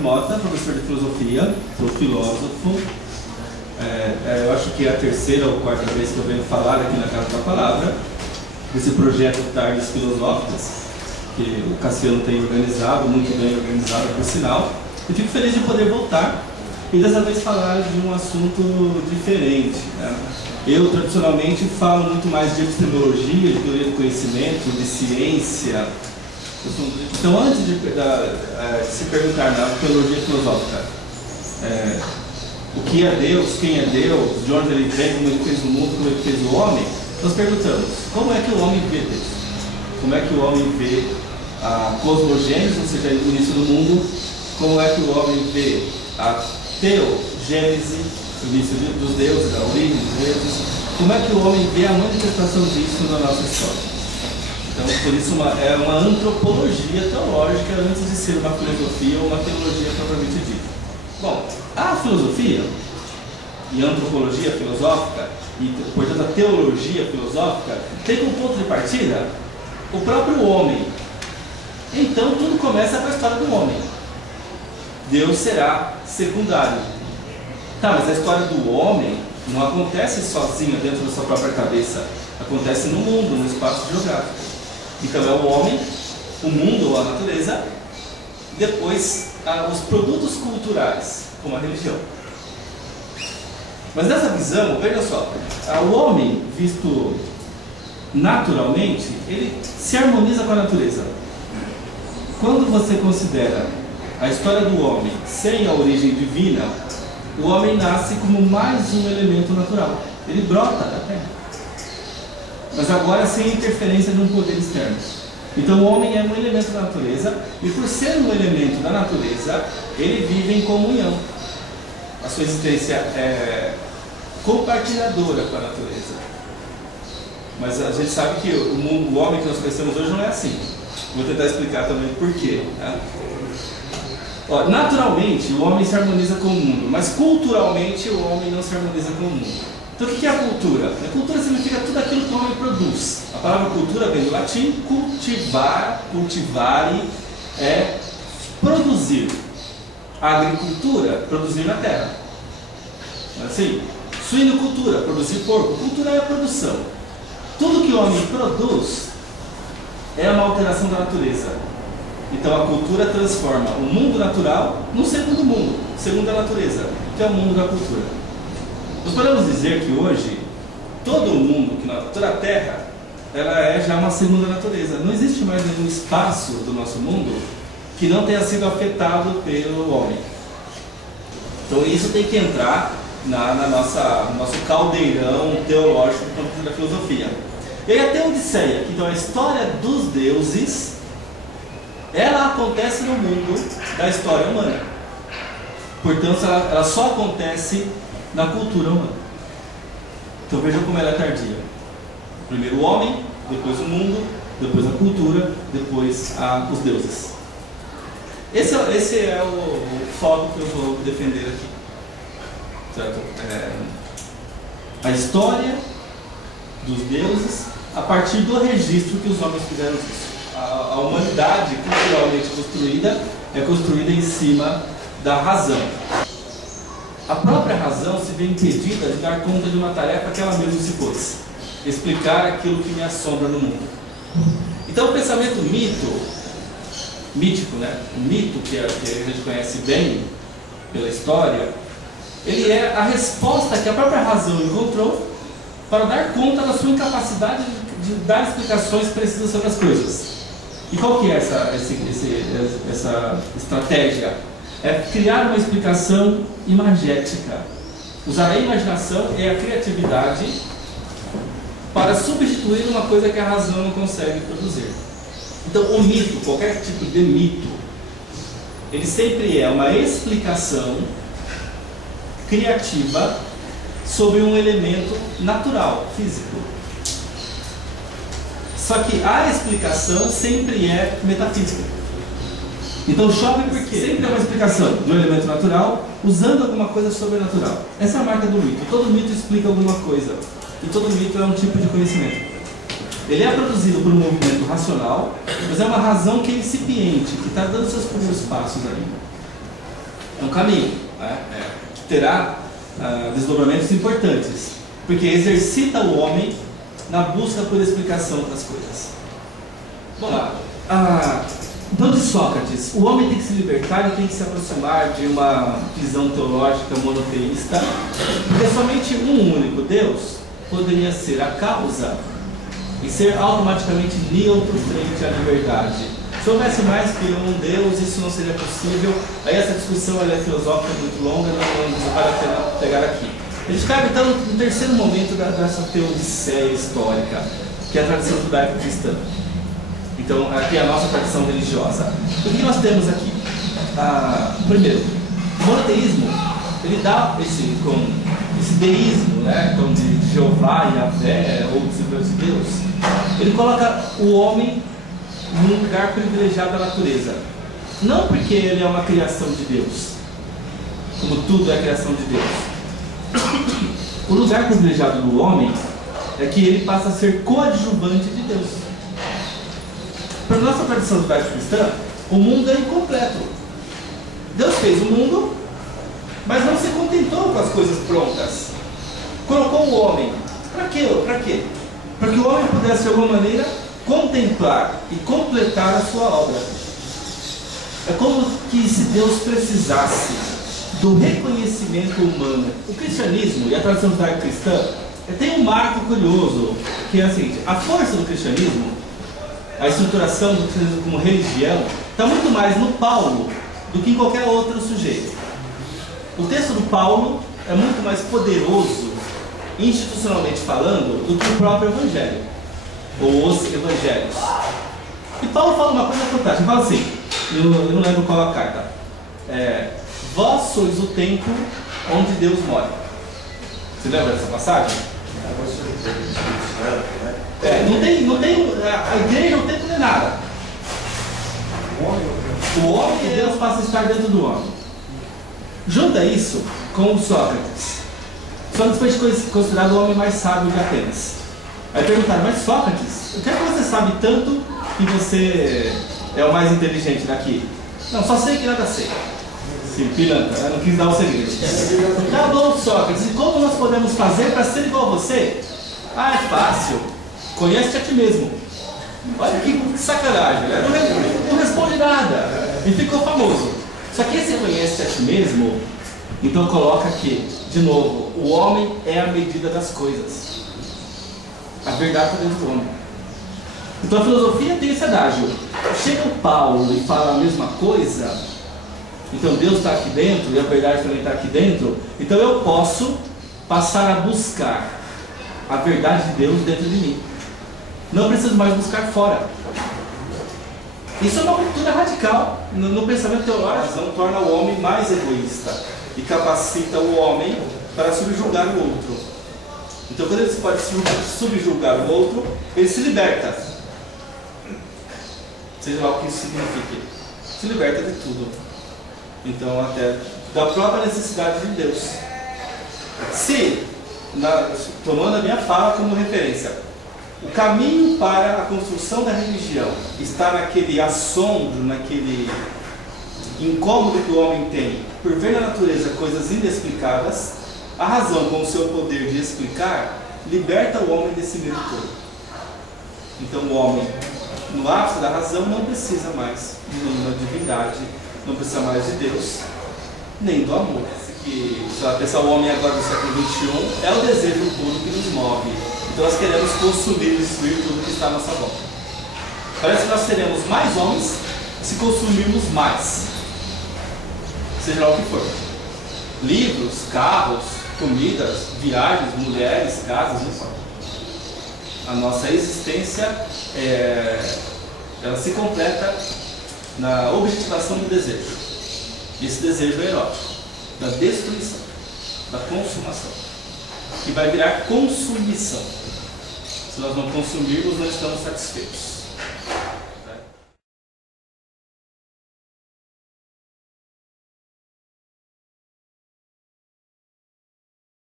Mota, professor de filosofia, sou filósofo. Eu acho que é a terceira ou quarta vez que eu venho falar aqui na Casa da Palavra, esse projeto Tardes Filosóficas, que o Cassiano tem organizado, muito bem organizado, por sinal. Eu fico feliz de poder voltar e dessa vez falar de um assunto diferente, né? Eu, tradicionalmente, falo muito mais de epistemologia, de teoria do conhecimento, de ciência. Então, antes de se perguntar na teologia filosófica o que é Deus, quem é Deus, de onde ele vem, como ele fez o mundo, como ele fez o homem, nós perguntamos, como é que o homem vê Deus? Como é que o homem vê a cosmogênese, ou seja, o início do mundo? Como é que o homem vê a teogênese, o início dos deuses, a origem dos deuses? Como é que o homem vê a manifestação disso na nossa história? Então, por isso, é uma antropologia teológica antes de ser uma filosofia ou uma teologia propriamente dita. Bom, a filosofia e a antropologia filosófica, e portanto a teologia filosófica, tem como ponto de partida o próprio homem. Então, tudo começa com a história do homem. Deus será secundário. Tá, mas a história do homem não acontece sozinha dentro da sua própria cabeça. Acontece no mundo, no espaço geográfico. Então é o homem, o mundo ou a natureza, depois os produtos culturais, como a religião. Mas nessa visão, veja só, o homem visto naturalmente, ele se harmoniza com a natureza. Quando você considera a história do homem sem a origem divina, o homem nasce como mais um elemento natural. Ele brota da terra. Mas agora sem interferência de um poder externo. Então o homem é um elemento da natureza, e por ser um elemento da natureza, ele vive em comunhão. A sua existência é compartilhadora com a natureza. Mas a gente sabe que o homem que nós conhecemos hoje não é assim. Vou tentar explicar também por quê. Tá? Naturalmente, o homem se harmoniza com o mundo, mas culturalmente o homem não se harmoniza com o mundo. Então o que é a cultura? A cultura significa tudo aquilo que o homem produz. A palavra cultura vem do latim cultivar, cultivare é produzir. A agricultura, produzir na terra. Assim, suinocultura, produzir porco. Cultura é a produção. Tudo que o homem produz é uma alteração da natureza. Então a cultura transforma o mundo natural num segundo mundo, segundo a natureza, que é o mundo da cultura. Nós podemos dizer que hoje, todo o mundo, toda a Terra, ela é já uma segunda natureza. Não existe mais nenhum espaço do nosso mundo que não tenha sido afetado pelo homem. Então isso tem que entrar no nosso caldeirão teológico do ponto de vista da filosofia. E aí a Teodiceia, que então é a história dos deuses, ela acontece no mundo da história humana. Portanto, ela só acontece na cultura humana. Então vejam como ela é tardia. Primeiro o homem, depois o mundo, depois a cultura, depois os deuses. Esse é o foco que eu vou defender aqui. Certo? A história dos deuses a partir do registro que os homens fizeram disso. A humanidade culturalmente construída é construída em cima da razão. A própria razão se vê impedida de dar conta de uma tarefa que ela mesma se pôs: explicar aquilo que me assombra no mundo. Então o pensamento mítico, né? O mito que a gente conhece bem pela história, ele é a resposta que a própria razão encontrou para dar conta da sua incapacidade de dar explicações precisas sobre as coisas. E qual que é essa estratégia? É criar uma explicação imagética. Usar a imaginação e a criatividade para substituir uma coisa que a razão não consegue produzir. Então o mito, qualquer tipo de mito, ele sempre é uma explicação criativa sobre um elemento natural, físico. Só que a explicação sempre é metafísica. Então chove porque sempre é uma explicação de um elemento natural usando alguma coisa sobrenatural. Essa é a marca do mito. Todo mito explica alguma coisa. E todo mito é um tipo de conhecimento. Ele é produzido por um movimento racional, mas é uma razão que é incipiente, que está dando seus primeiros passos ali. É um caminho, né? Que terá desdobramentos importantes, porque exercita o homem na busca por explicação para as coisas. Vamos lá. Então, de Sócrates, o homem tem que se libertar e tem que se aproximar de uma visão teológica monoteísta, porque somente um único Deus poderia ser a causa e ser automaticamente neutro frente à liberdade. Se houvesse mais que um Deus, isso não seria possível. Aí essa discussão ela é filosófica muito longa, não vale a pena pegar aqui. A gente cabe então no terceiro momento dessa teodiceia histórica, que é a tradição judaico-cristã. Então, aqui é a nossa tradição religiosa. O que nós temos aqui? Primeiro, o monoteísmo, ele dá esse deísmo, né? Então, de Jeová, Yahvé, ou de Deus, ele coloca o homem num lugar privilegiado da natureza. Não porque ele é uma criação de Deus, como tudo é criação de Deus. O lugar privilegiado do homem é que ele passa a ser coadjuvante de Deus. Para a nossa tradição judaico-cristã, o mundo é incompleto. Deus fez o mundo, mas não se contentou com as coisas prontas. Colocou o homem. Para quê? Para que o homem pudesse, de alguma maneira, contemplar e completar a sua obra. É como que se Deus precisasse do reconhecimento humano. O cristianismo e a tradição judaico-cristã tem um marco curioso, que é o seguinte: a força do cristianismo, a estruturação do cristianismo como religião, está muito mais no Paulo do que em qualquer outro sujeito. O texto do Paulo é muito mais poderoso, institucionalmente falando, do que o próprio Evangelho, ou os Evangelhos. E Paulo fala uma coisa fantástica, fala assim, eu não lembro qual a carta, vós sois o templo onde Deus mora. Você lembra dessa passagem? Não tem, a igreja, o templo não é nada. O homem e Deus passa a estar dentro do homem. Junta isso com o Sócrates. Sócrates foi considerado o homem mais sábio de Atenas. Aí perguntaram, mas Sócrates, o que é que você sabe tanto que você é o mais inteligente daqui? Não, só sei que nada sei. Sim, pilantra, eu não quis dar o segredo. Tá bom, Sócrates, e como nós podemos fazer para ser igual a você? É fácil. Conhece a ti mesmo. Olha que sacanagem, né? Não responde nada. E ficou famoso. Só que esse conhece a ti mesmo, então coloca aqui, de novo, o homem é a medida das coisas. A verdade está dentro do homem. Então a filosofia tem esse adágio. Chega o Paulo e fala a mesma coisa, então Deus está aqui dentro e a verdade também está aqui dentro, então eu posso passar a buscar a verdade de Deus dentro de mim. Não preciso mais buscar fora. Isso é uma ruptura radical no pensamento teológico. A razão torna o homem mais egoísta e capacita o homem para subjugar o outro. Então, quando ele pode subjugar o outro, ele se liberta. Seja lá o que isso signifique. Se liberta de tudo. Então, até da própria necessidade de Deus. Tomando a minha fala como referência, o caminho para a construção da religião está naquele assombro, naquele incômodo que o homem tem por ver na natureza coisas inexplicadas. A razão, com o seu poder de explicar, liberta o homem desse medo todo. Então o homem, no ápice da razão, não precisa mais de nenhuma divindade, não precisa mais de Deus, nem do amor. Que, se ela pensar o homem agora do século XXI, é o desejo puro que nos move. Então nós queremos consumir e destruir tudo que está à nossa volta. Parece que nós seremos mais homens se consumirmos mais. Seja lá o que for. Livros, carros, comidas, viagens, mulheres, casas, não importa. A nossa existência, ela se completa na objetivação do desejo. E esse desejo é erótico, da destruição, da consumação, que vai virar consumição. Se nós não consumirmos, não estamos satisfeitos.